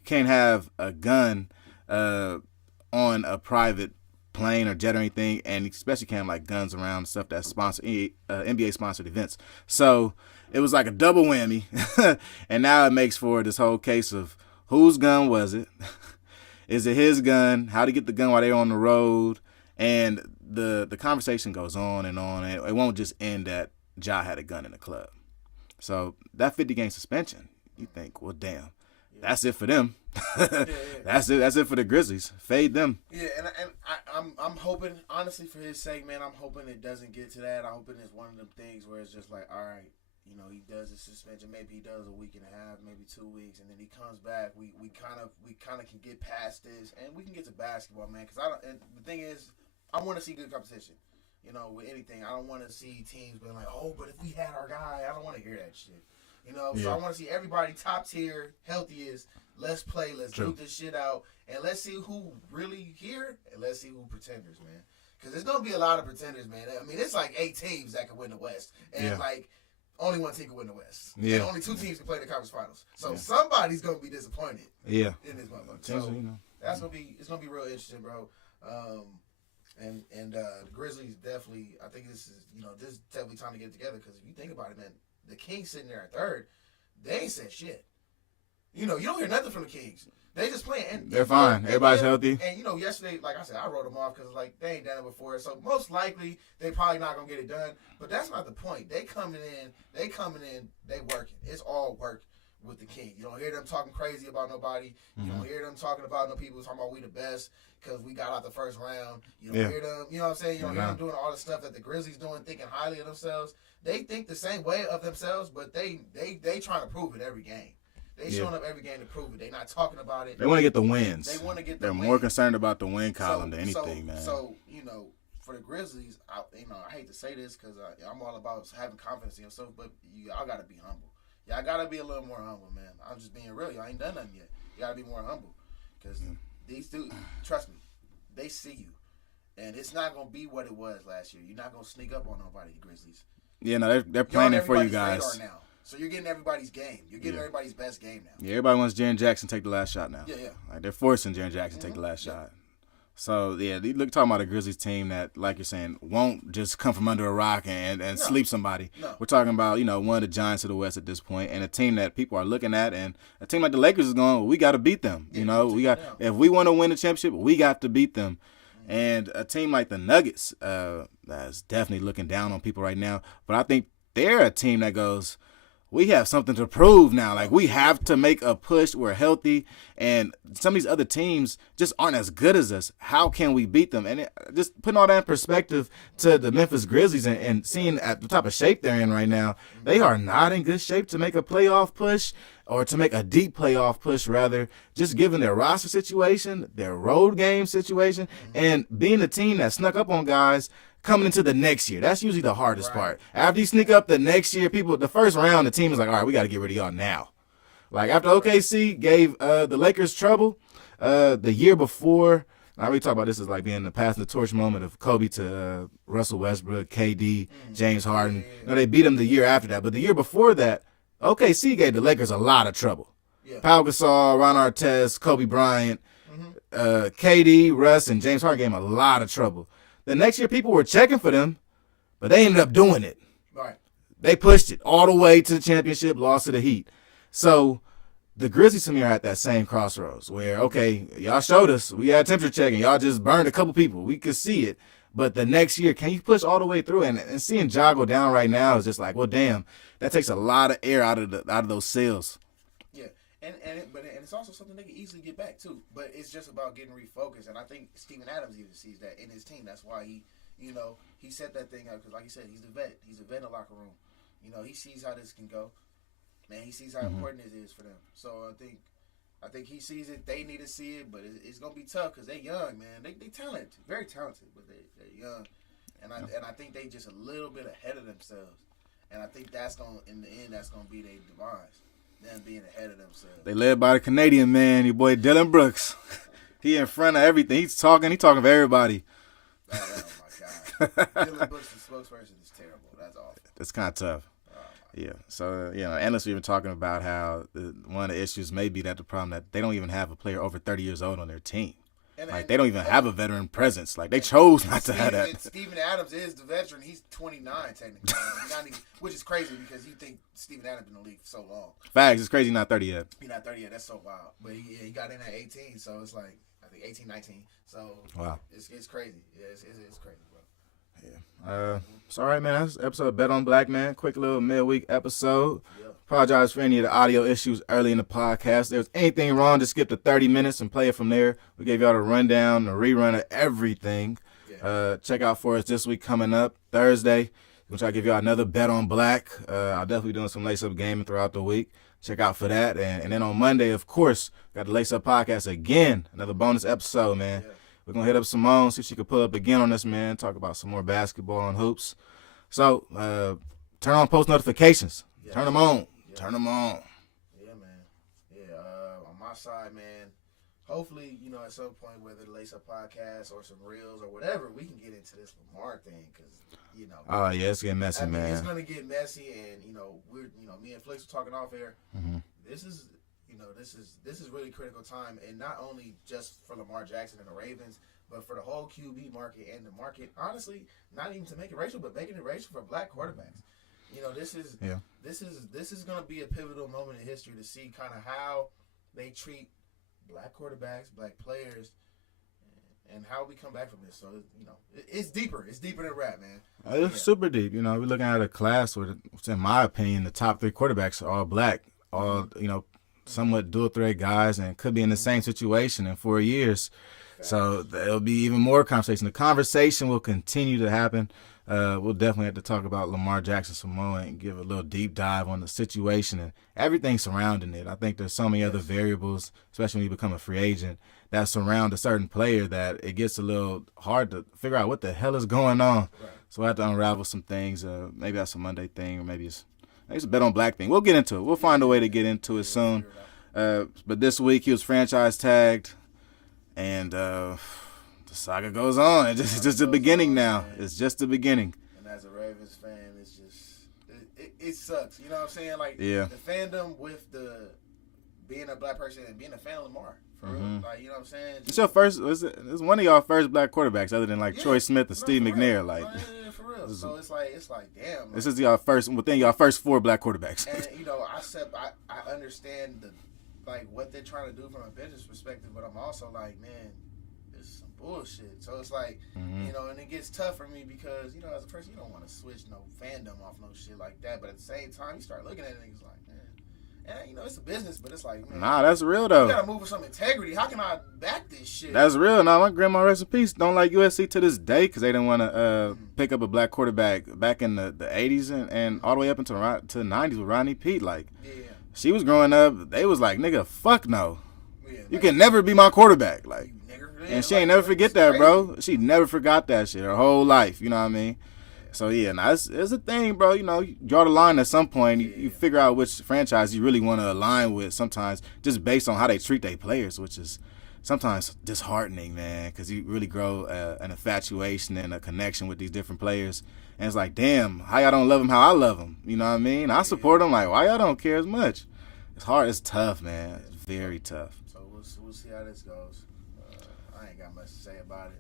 You can't have a gun on a private plane or jet or anything, and especially can't have like guns around stuff that's NBA-sponsored events. So it was like a double whammy, and now it makes for this whole case of whose gun was it? Is it his gun? How to get the gun while they're on the road? And the conversation goes on, and it won't just end at Ja had a gun in the club. So that 50-game suspension, you think, well, damn, that's it for them. That's it for the Grizzlies. Fade them. Yeah, and I'm hoping, honestly, for his sake, man, I'm hoping it doesn't get to that. I'm hoping it's one of them things where it's just like, all right, he does his suspension. Maybe he does a week and a half, maybe 2 weeks, and then he comes back. We kind of can get past this, and we can get to basketball, man. And the thing is, I want to see good competition. With anything, I don't want to see teams being like, oh, but if we had our guy, I don't want to hear that shit. So I want to see everybody top tier, healthiest. Let's play. Let's do this shit out. And let's see who really here, and let's see who pretenders, man. Because there's going to be a lot of pretenders, man. I mean, it's like 8 teams that can win the West. And, only one team can win the West. Yeah. And only 2 teams can play the conference finals. So somebody's going to be disappointed in this motherfucker. So it's going to be real interesting, bro. And the Grizzlies definitely, I think this is definitely time to get it together because if you think about it, man, the Kings sitting there at third, they ain't said shit. You don't hear nothing from the Kings. They just playing. And they're fine. Everybody's healthy. And, yesterday, like I said, I wrote them off because, they ain't done it before. So, most likely, they probably not going to get it done. But that's not the point. They coming in, they working. It's all work with the King. You don't hear them talking crazy about nobody. You don't hear them talking about no people talking about we the best because we got out the first round. You don't hear them, you know what I'm saying? You don't hear them doing all the stuff that the Grizzlies doing, thinking highly of themselves. They think the same way of themselves, but they trying to prove it every game. They showing up every game to prove it. They not talking about it. They want to get the wins. They want to get the They're wins. more concerned about the win column than anything, man. So, for the Grizzlies, I hate to say this because I'm all about having confidence in yourself, but y'all got to be humble. Y'all got to be a little more humble, man. I'm just being real. Y'all ain't done nothing yet. You got to be more humble because these dudes, trust me, they see you. And it's not going to be what it was last year. You're not going to sneak up on nobody, the Grizzlies. Yeah, no, they're planning for you guys. Now. So you're getting everybody's game. You're getting everybody's best game now. Yeah, everybody wants Jaren Jackson to take the last shot now. Yeah. Like they're forcing Jaren Jackson to take the last shot. So, talking about a Grizzlies team that, like you're saying, won't just come from under a rock and sleep somebody. No. We're talking about, one of the giants of the West at this point, and a team that people are looking at, and a team like the Lakers is going, well, we got to beat them. If we want to win the championship, we got to beat them. And a team like the Nuggets that's definitely looking down on people right now. But I think they're a team that goes, we have something to prove now. Like, we have to make a push. We're healthy. And some of these other teams just aren't as good as us. How can we beat them? And just putting all that in perspective to the Memphis Grizzlies and seeing at the type of shape they're in right now, they are not in good shape to make a playoff push or to make a deep playoff push, rather, just given their roster situation, their road game situation, and being a team that snuck up on guys coming into the next year. That's usually the hardest part. After you sneak up the next year, the first round, the team is like, all right, we got to get rid of y'all now. Like after OKC gave the Lakers trouble, The year before, I already talked about this as like being the passing the torch moment of Kobe to Russell Westbrook, KD, James Harden. You know, they beat him the year after that. But the year before that, OKC gave the Lakers a lot of trouble. Yeah. Pau Gasol, Ron Artest, Kobe Bryant, KD, Russ, and James Harden gave him a lot of trouble. The next year, people were checking for them, but they ended up doing it. Right. They pushed it all the way to the championship, lost to the Heat. So the Grizzlies to me are at that same crossroads where, okay, y'all showed us. We had temperature checking. Y'all just burned a couple people. We could see it. But the next year, can you push all the way through? And seeing Ja go down right now is just like, well, damn, that takes a lot of air out of those cells. Yeah, and it's also something they can easily get back too. But it's just about getting refocused. And I think Steven Adams even sees that in his team. That's why he set that thing up because, like you said, he's the vet. He's a vet in the locker room. He sees how this can go. Man, he sees how important it is for them. So I think he sees it. They need to see it, but it's gonna be tough because they're young, man. They talented, very talented, but they're young, and I think they just a little bit ahead of themselves. And I think that's gonna, in the end, that's gonna be their demise. Them being ahead of themselves. They led by the Canadian man, your boy Dylan Brooks. He in front of everything. He's talking for everybody. Oh my God, Dylan Brooks, the spokesperson, is terrible. That's awful. That's kind of tough. Yeah, so, analysts are even talking about how one of the issues may be that the problem that they don't even have a player over 30 years old on their team. They don't even have a veteran presence. Like, they chose not to have that. Steven Adams is the veteran. He's 29, technically. Which is crazy because you think Steven Adams been in the league for so long. Facts, it's crazy he's not 30 yet. He's not 30 yet. That's so wild. But he got in at 18, so it's like, I think 18, 19. So, wow. It's crazy. Yeah, it's crazy, bro. Yeah. It's all right, man. That's episode of Bet on Black, man. Quick little midweek episode. Yeah. Apologize for any of the audio issues early in the podcast. If there's anything wrong, just skip the 30 minutes and play it from there. We gave y'all the rundown, the rerun of everything. Yeah. Check out for us this week coming up, Thursday. We'll try to give y'all another Bet on Black. I'll definitely be doing some lace-up gaming throughout the week. Check out for that. And then on Monday, of course, got the Lace Up Podcast again. Another bonus episode, man. Yeah. We're going to hit up Simone, see if she can pull up again on this, man. Talk about some more basketball and hoops. So, turn on post notifications. Yeah. Turn them on. Yeah. Turn them on. Yeah, man. Yeah, on my side, man, hopefully, at some point, whether the Lace Up Podcast or some reels or whatever, we can get into this Lamar thing because, Oh, yeah, it's getting messy, man. It's going to get messy, and, we're, me and Flicks were talking off air. Mm-hmm. This is really critical time, and not only just for Lamar Jackson and the Ravens, but for the whole QB market and the market. Honestly, not even to make it racial, but making it racial for black quarterbacks. This is going to be a pivotal moment in history to see kind of how they treat black quarterbacks, black players, and how we come back from this. So it's deeper. It's deeper than rap, man. It's super deep. We're looking at a class where, in my opinion, the top 3 quarterbacks are all black, all somewhat dual threat guys, and could be in the same situation in 4 years. So there'll be even more conversation. The conversation will continue to happen. We'll definitely have to talk about Lamar Jackson Samoa and give a little deep dive on the situation and everything surrounding it. I think there's so many other variables, especially when you become a free agent, that surround a certain player that it gets a little hard to figure out what the hell is going on. Right. So I have to unravel some things. Maybe that's a Monday thing, or maybe it's a Bet on Black thing. We'll get into it. We'll find a way to get into it soon. But this week he was franchise tagged, and the saga goes on. It's just the beginning now. It's just the beginning. And as a Ravens fan, it's just it sucks. You know what I'm saying? Like, yeah. The fandom with the being a black person and being a fan of Lamar. For real. Like, you know what I'm saying? It's your first. It's one of y'all first black quarterbacks, other than like Troy Smith and Steve McNair. Like, for real. So it's like damn. Like, this is y'all first within y'all first 4 black quarterbacks. And I understand what they're trying to do from a business perspective, but I'm also like, man, this is some bullshit. So it's like, and it gets tough for me because, as a person, you don't want to switch no fandom off no shit like that. But at the same time, you start looking at it and it's like, man, and it's a business, but it's like, man, nah, that's real though. You gotta move with some integrity. How can I back this shit? That's real. Now, my grandma, rest in peace, don't like USC to this day because they didn't want to pick up a black quarterback back in the 80s and all the way up into the 90s with Rodney Peete. Like, she was growing up, they was like, nigga, fuck no. Yeah, you can never be my quarterback. Like, and she ain't never forget that, bro. She never forgot that shit her whole life. You know what I mean? So, yeah, now it's a thing, bro. You draw the line at some point. You figure out which franchise you really want to align with sometimes just based on how they treat their players, which is sometimes disheartening, man, because you really grow an infatuation and a connection with these different players. And it's like, damn, how y'all don't love them how I love them? You know what I mean? I support them. Like, why y'all don't care as much? It's hard. It's tough, man. It's very tough. So we'll see how this goes. I ain't got much to say about it.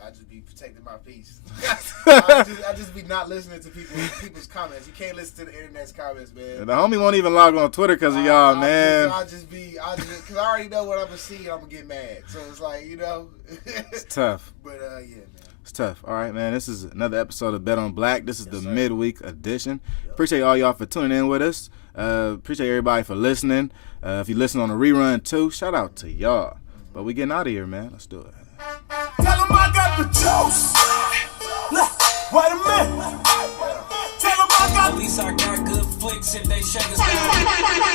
I just be protecting my peace. I just be not listening to people's comments. You can't listen to the internet's comments, man. The homie won't even log on Twitter because of y'all, man. Because I already know what I'm gonna see and I'm gonna get mad. So it's like, It's tough. But yeah, man. It's tough. All right, man. This is another episode of Bet on Black. This is the midweek edition. Appreciate all y'all for tuning in with us. Appreciate everybody for listening. If you listen on a rerun too, shout out to y'all. But we getting out of here, man. Let's do it. Tell them I got the juice. Wait a minute. Tell them I got. At least I got good flicks if they shake us down.